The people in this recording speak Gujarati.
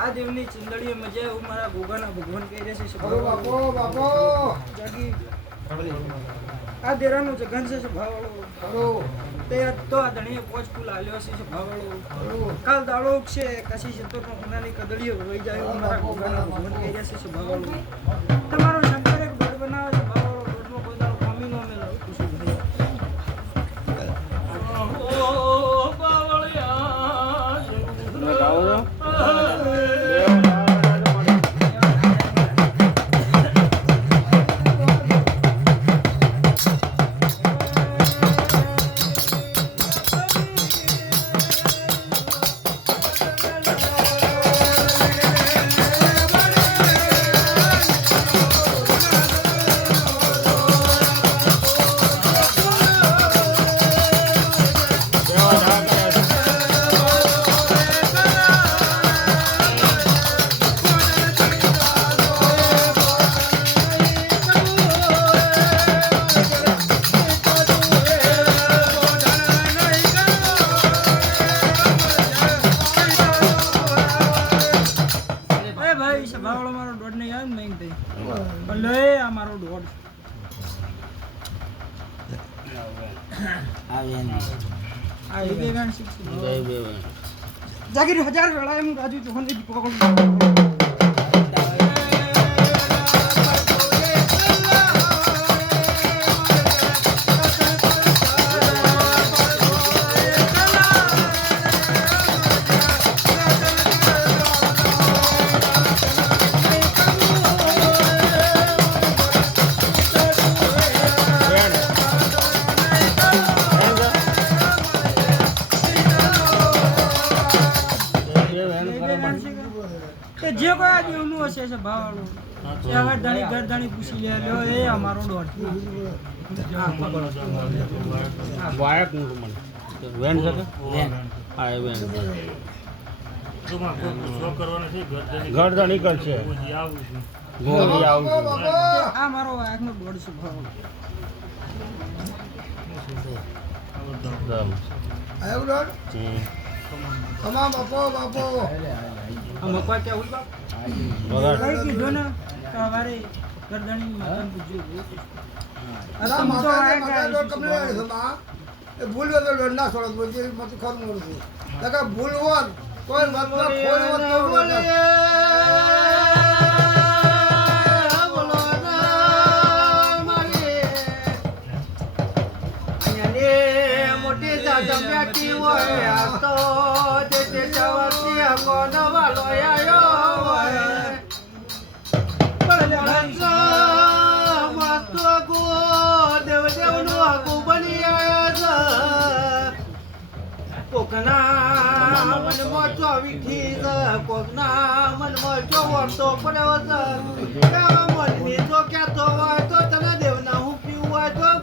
આ દેવની ચિંદડીએ મજા એવું મારા ગોગાના ભગવાન કહી રહેશે જાગી આ દેરાનો જગન છે ભાવળો તે તો આ ધણીએ પોચ ફૂલ આલ્યો છે ભાવળો કાલ દાડો છે કાશી ચતુર્નો ખનાની કદડીઓ વહી જાય એવું મારા ગોગાના ભગવાન કહી રહેશે ભાવળો તમારો શંકર એક ઘર બનાવે છે ભાવળો રોડનો કોઈ દાડો કોમી નો મેળો ખુશી ભાઈ જાગીર 1000 વેળા એમ રાજુ જોહન જે કોઈ આ દેવનું હશે છે ભાવવાળું એ હવે ગરદાણી પૂછી લે લ્યો એ અમારો દોઢ વાયક નું મને વેન છે કે હા એ વેન ગરદાણી કરશે ગોળી આવું આ મારો વાયકનો દોઢ છે ભાવવાળું આયો દોઢ તમામ બાપો મકવા કે ઉઈ બાપ કઈ કીધું ને સવારે ગરદણી માતા પૂછ્યું અલા માતા દોઢ કમને સમા એ ભૂલ વગર દોઢ ના છોડ બોલજે મત ખર મોરતું લગા ભૂલ હોત કોઈ મત ખોલ હોત તો બોલે બોલો ના મારી અહીંયા મોટી દાદા બેઠી હોય આ તો તે જવાતી કોણ વાલો આયો પડલે હંસા મસ્તો ગો દેવ દેવનો આગુ બની આયા છે કોકના મનમાં જો વિખી છે કોકના મનમાં જો વર્તો પડ્યો છે મનની જો ક્યાં તો હોય તો તને દેવના હું પીવું હોય તો